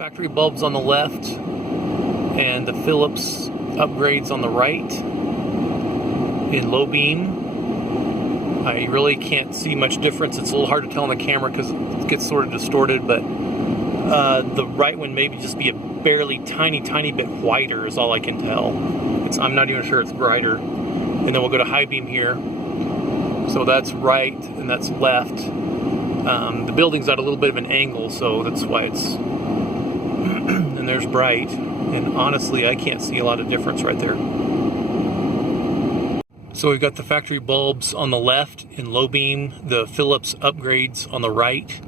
Factory bulbs on the left and the Philips upgrades on the right in low beam. I really can't see much difference. It's a little hard to tell on the camera because it gets sort of distorted, but the right one maybe just be a barely tiny bit whiter is all I can tell. I'm not even sure it's brighter. And then we'll go to high beam here. So that's right and that's left. The building's at a little bit of an angle, so that's why it's and there's bright, and honestly I can't see a lot of difference right there. So we've got the factory bulbs on the left in low beam, the Philips upgrades on the right,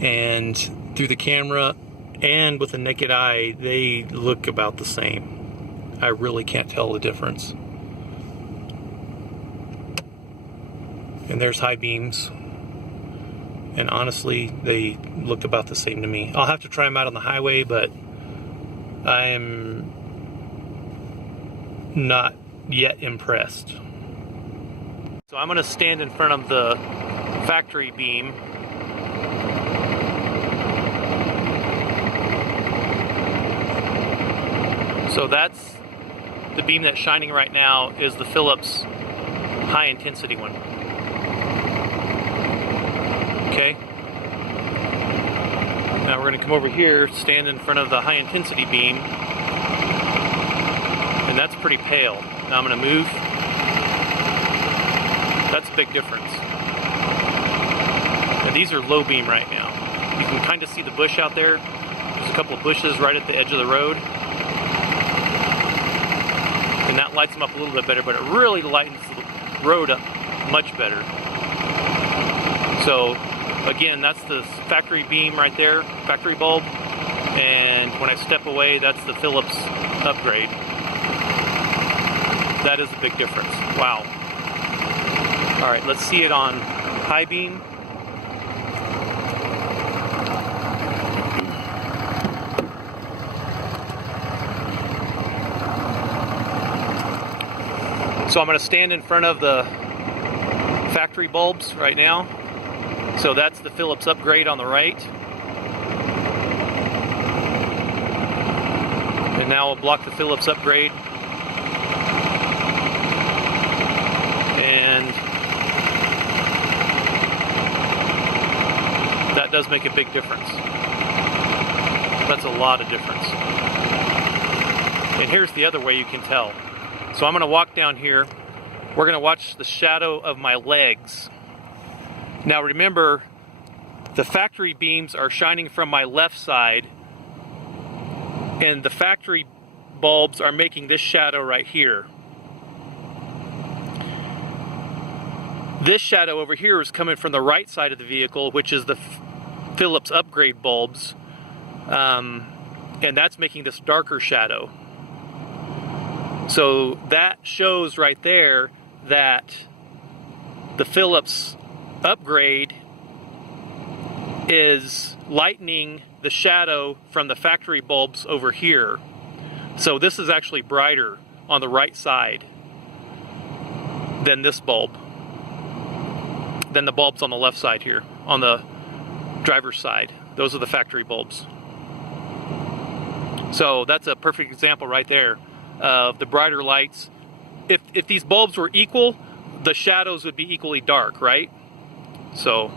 and through the camera and with the naked eye they look about the same. I really can't tell the difference. And there's high beams. And honestly, they look about the same to me. I'll have to try them out on the highway, but I am not yet impressed. So I'm gonna stand in front of the factory beam. So that's the beam that's shining right now is the Philips high intensity one. Okay. Now we're going to come over here, stand in front of the high intensity beam, and that's pretty pale. Now I'm going to move. That's a big difference. And these are low beam right now. You can kind of see the bush out there. There's a couple of bushes right at the edge of the road. And that lights them up a little bit better, but it really lightens the road up much better. So again, that's the factory beam right there, factory bulb, and when I step away, that's the Philips upgrade. That is a big difference. Wow. All right, let's see it on high beam. So I'm going to stand in front of the factory bulbs right now. So that's the Philips upgrade on the right. And now we'll block the Philips upgrade. And that does make a big difference. That's a lot of difference. And here's the other way you can tell. So I'm going to walk down here. We're going to watch the shadow of my legs. Now remember, the factory beams are shining from my left side, and the factory bulbs are making this shadow right here. This shadow over here is coming from the right side of the vehicle, which is the Philips upgrade bulbs, and that's making this darker shadow. So that shows right there that the Philips upgrade is lightening the shadow from the factory bulbs over here. So this is actually brighter on the right side than this bulb, than the bulbs on the left side here, on the driver's side. Those are the factory bulbs. So that's a perfect example right there of the brighter lights. If these bulbs were equal, the shadows would be equally dark, right? So